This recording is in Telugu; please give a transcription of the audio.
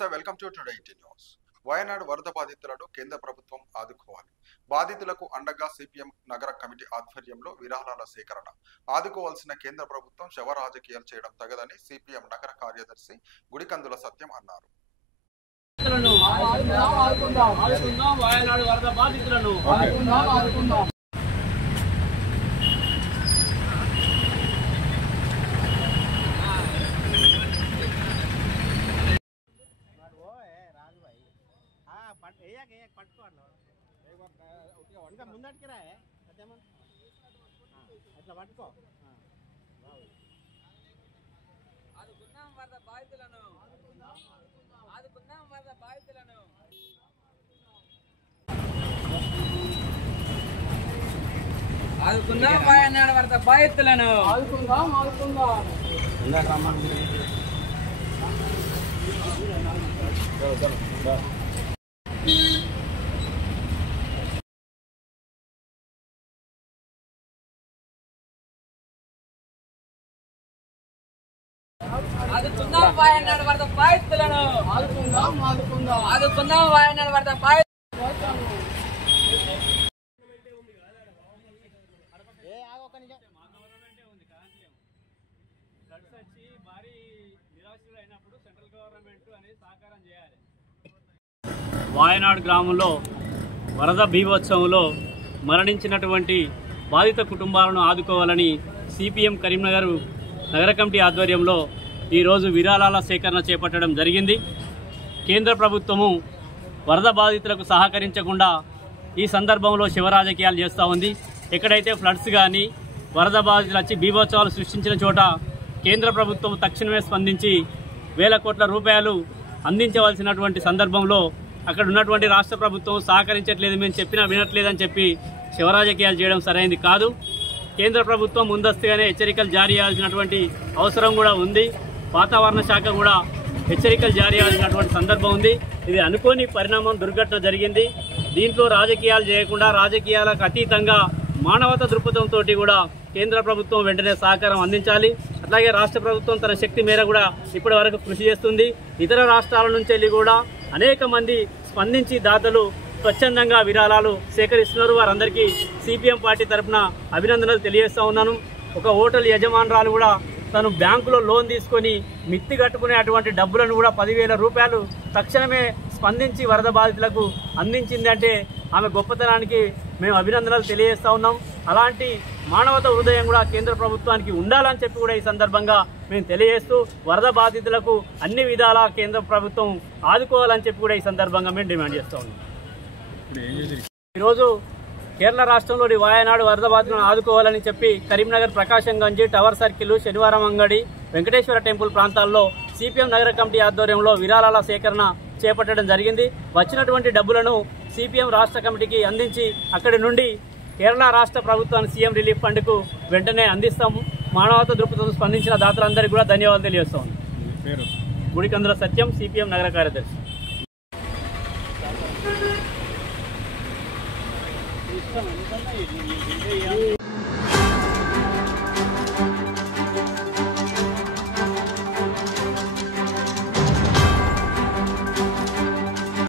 నమస్తే, welcome to today news. Wayanad వరద బాధితులను కేంద్ర ప్రభుత్వం ఆదుకోవాలి. బాధితులకు అండగా సిపిఎం నగర కమిటీ ఆధ్వర్యంలో విరాళాల సేకరణ. ఆదుకోవాల్సిన కేంద్ర ప్రభుత్వం శవ రాజకీయాలు చేయడం తగదని సిపిఎం నగర కార్యదర్శి గుడికందుల సత్యం అన్నారు. ఇంకా ముందటికి రా అట్లా పట్టుకో. ఆదుకున్నాం వరద బాధితులను, ఆదుకున్నాం వరద బాధితులను. ఆదుకున్నాం వయనాడు వరద బాధితులను. ఆదుకుందాం ఆదుకుందాం. ఆదుకుందాం వయనాడు వరద బాధితులను. ఆదుకుందాం ఆదుకుందాం. ఆదుకుందాం వయనాడు వరద బాధితులను. వాయనాడు గ్రామంలో వరద బీభోత్సవంలో మరణించినటువంటి బాధిత కుటుంబాలను ఆదుకోవాలని సిపిఎం కరీంనగర్ నగర కమిటీ ఆధ్వర్యంలో ఈరోజు విరాళాల సేకరణ చేపట్టడం జరిగింది. కేంద్ర ప్రభుత్వము వరద బాధితులకు సహకరించకుండా ఈ సందర్భంలో శివరాజకీయాలు చేస్తూ ఉంది. ఎక్కడైతే ఫ్లడ్స్ కానీ వరద బాధితులు వచ్చి బీభోత్సవాలు సృష్టించిన చోట కేంద్ర ప్రభుత్వం తక్షణమే స్పందించి వేల కోట్ల రూపాయలు అందించవలసినటువంటి సందర్భంలో అక్కడ ఉన్నటువంటి రాష్ట్ర ప్రభుత్వం సహకరించట్లేదు, మేము చెప్పినా వినట్లేదని చెప్పి శివరాజకీయాలు చేయడం సరైనది కాదు. కేంద్ర ప్రభుత్వం ముందస్తుగానే హెచ్చరికలు జారీ చేయాల్సినటువంటి అవసరం కూడా ఉంది. వాతావరణ శాఖ కూడా హెచ్చరికలు జారీ చేయాల్సినటువంటి సందర్భం ఉంది. ఇది అనుకోని పరిణామం, దుర్ఘటన జరిగింది. దీంట్లో రాజకీయాలు చేయకుండా రాజకీయాలకు అతీతంగా మానవతా దృక్పథంతో కూడా కేంద్ర ప్రభుత్వం వెంటనే సహకారం అందించాలి. అట్లాగే రాష్ట్ర ప్రభుత్వం తన శక్తి మేర కూడా ఇప్పటి వరకు కృషి చేస్తుంది. ఇతర రాష్ట్రాల నుంచి వెళ్ళి కూడా అనేక మంది స్పందించి దాతలు స్వచ్ఛందంగా విరాళాలు సేకరిస్తున్నారు. వారందరికీ సిపిఎం పార్టీ తరఫున అభినందనలు తెలియజేస్తా ఉన్నాను. ఒక హోటల్ యజమానురాలు కూడా తను బ్యాంకులో లోన్ తీసుకొని మిత్తి కట్టుకునే అటువంటి డబ్బులను కూడా 10,000 రూపాయలు తక్షణమే స్పందించి వరద బాధితులకు అందించిందంటే ఆమె గొప్పతనానికి మేము అభినందనలు తెలియజేస్తా ఉన్నాం. అలాంటి మానవత హృదయం కూడా కేంద్ర ప్రభుత్వానికి ఉండాలని చెప్పి కూడా ఈ సందర్భంగా మేము తెలియజేస్తూ వరద బాధితులకు అన్ని విధాలా కేంద్ర ప్రభుత్వం ఆదుకోవాలని చెప్పి కూడా ఈ సందర్భంగా మేము డిమాండ్ చేస్తూ ఉన్నాం. ఈరోజు కేరళ రాష్ట్రంలోని వాయనాడు వరద బాధితులను ఆదుకోవాలని చెప్పి కరీంనగర్, ప్రకాశం గంజ్, టవర్ సర్కిల్, శనివారం అంగడి, వెంకటేశ్వర టెంపుల్ ప్రాంతాల్లో సిపిఎం నగర కమిటీ ఆధ్వర్యంలో విరాళాల సేకరణ చేపట్టడం జరిగింది. వచ్చినటువంటి డబ్బులను సిపిఎం రాష్ట్ర కమిటీకి అందించి అక్కడి నుండి కేరళ రాష్ట్ర ప్రభుత్వాన్ని సీఎం రిలీఫ్ ఫండ్కు వెంటనే అందిస్తాము. మానవతా దృక్పథం స్పందించిన దాతలందరికీ కూడా ధన్యవాదాలు తెలియజేస్తాము. గుడికందుల సత్యం, సిపిఎం నగర కార్యదర్శి.